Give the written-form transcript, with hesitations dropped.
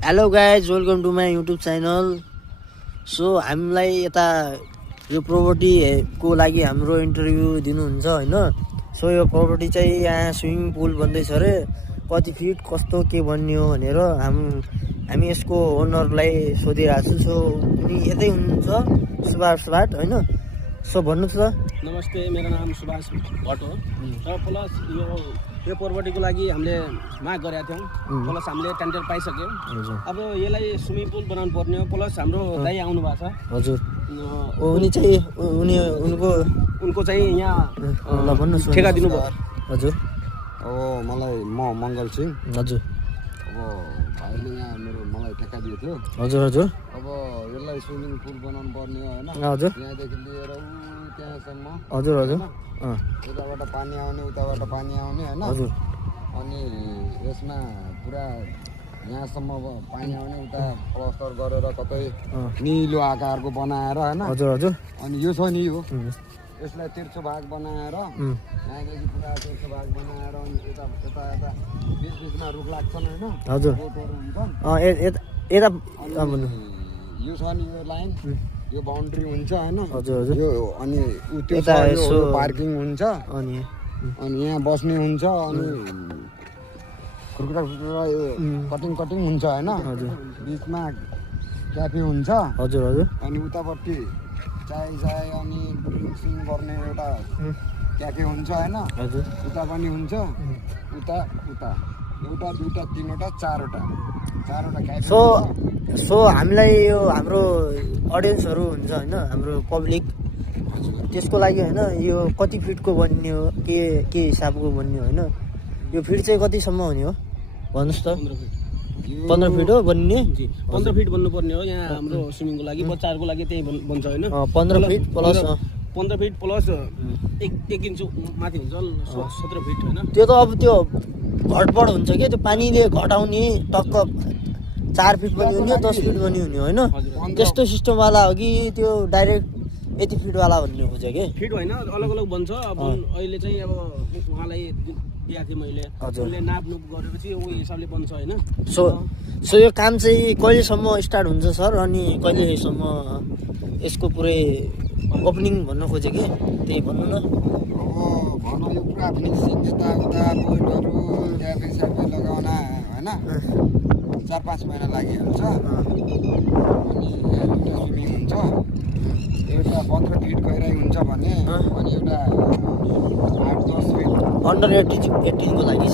Hello guys, welcome to my YouTube channel. So हामीलाई यता यो प्रोपर्टीको लागि हाम्रो इन्टरभ्यू दिनुहुन्छ होइन। सो यो प्रोपर्टी चाहिँ यहाँ स्विमिङ पुल बन्दैछ अरे, कति फिट कस्तो के बन्ने हो भनेर हामी यसको ओनरलाई सोधिरहेको छु। सो उनी यतै हुनुहुन्छ, सुभाष भट्ट होइन। सो भन्नुहोस् त। नमस्ते, मेरो नाम सुभाष भट्ट हो। र प्लस यो प्रोपर्टीको लागि हामीले माग गरेका थियौँ, प्लस हामीले टेन्डर पाइसक्यौँ। अब यसलाई स्विमिङ पुल बनाउनु पर्ने हो। प्लस हाम्रो दाइ आउनु भएको छ। हजुर, उनी चाहिँ उनको चाहिँ यहाँ भन्नुहोस्, ठेका दिनुभयो। हजुर, मलाई म मङ्गल सिंह। हजुर, अब भाइले यहाँ मलाई ठेक्का दिएको थियो। हजुर, हजुर, अब यसलाई स्विमिङ पुल बनाउनु पर्ने हो होइन। हजुर, यहाँदेखि लिएर त्यहाँसम्म। हजुर, हजुर, उताबाट पानी आउने, उताबाट पानी आउने होइन। हजुर, अनि यसमा पुरा यहाँसम्म पानी आउने, उता प्लास्टर गरेर कतै निलो आकारको बनाएर होइन। हजुर, हजुर, अनि यो छ नि, यो यसलाई तिर्सो भाग बनाएर यहाँदेखि पुरा तिर्सो भाग बनाएर अनि यता यता यता बिचमा रुख लाग्छन् होइन। हजुर, रोडहरू यता हुन्छन्। यो छ नि, यो लाइन, यो बााउन्ड्री हुन्छ होइन। हजुर, हजुर, यो अनि त्यो पार्किङ हुन्छ। अनि यहाँ बस्ने हुन्छ। अनि खुर्कुरा यो कटिङ हुन्छ होइन। बिचमा क्याफे हुन्छ। हजुर, हजुर, अनि उतापट्टि चाय अनि ड्रिङ्क्सिङ गर्ने एउटा क्याफे हुन्छ होइन। हजुर, उता पनि हुन्छ। उता एउटा दुईवटा तिनवटा चारवटा क्याफे। सो हामीलाई यो हाम्रो अडियन्सहरू हुन्छ होइन, हाम्रो पब्लिक, त्यसको लागि होइन यो कति फिटको बन्ने हो, के हिसाबको बन्ने हो होइन। यो फिट चाहिँ कतिसम्म हुने हो भन्नुहोस् त। 15 फिट हो बन्ने। 15 फिट बन्नुपर्ने हो यहाँ हाम्रो स्विमिङको लागि। बच्चाहरूको लागि त्यही बन्छ होइन। 15 फिट प्लस 15 फिट प्लस एक इन्च माथि हुन्छ 17 फिट होइन। त्यो त अब त्यो घटबड हुन्छ कि, त्यो पानीले घटाउने टक्क 4 फिट पनि हुने, 10 फिट पनि हुने होइन। त्यस्तो सिस्टमवाला हो कि त्यो डाइरेक्ट यति फिटवाला भन्ने खोज्यो कि? फिट होइन, अलग अलग बन्छ। अब अहिले चाहिँ अब उहाँलाई दिएको थिएँ मैले, उसले नापनुप गरेपछि उही हिसाबले बन्छ होइन। सो यो काम चाहिँ कहिलेसम्म स्टार्ट हुन्छ सर, अनि कहिलेसम्म यसको पुरै ओपनिङ भन्न खोजेँ कि, त्यही भन्नु न। अब भनौँ यो पुरा फिनिसिङ यताउता पोइन्टहरू क्याफे स्याफे लगाउन होइन 4-5 महिना लागिहाल्छ। अनि एउटा स्विमिङ हुन्छ, एउटा 15 फिट गहिराइ हुन्छ भने, अनि एउटा 8-10 फिट अन्डर 18 को लागि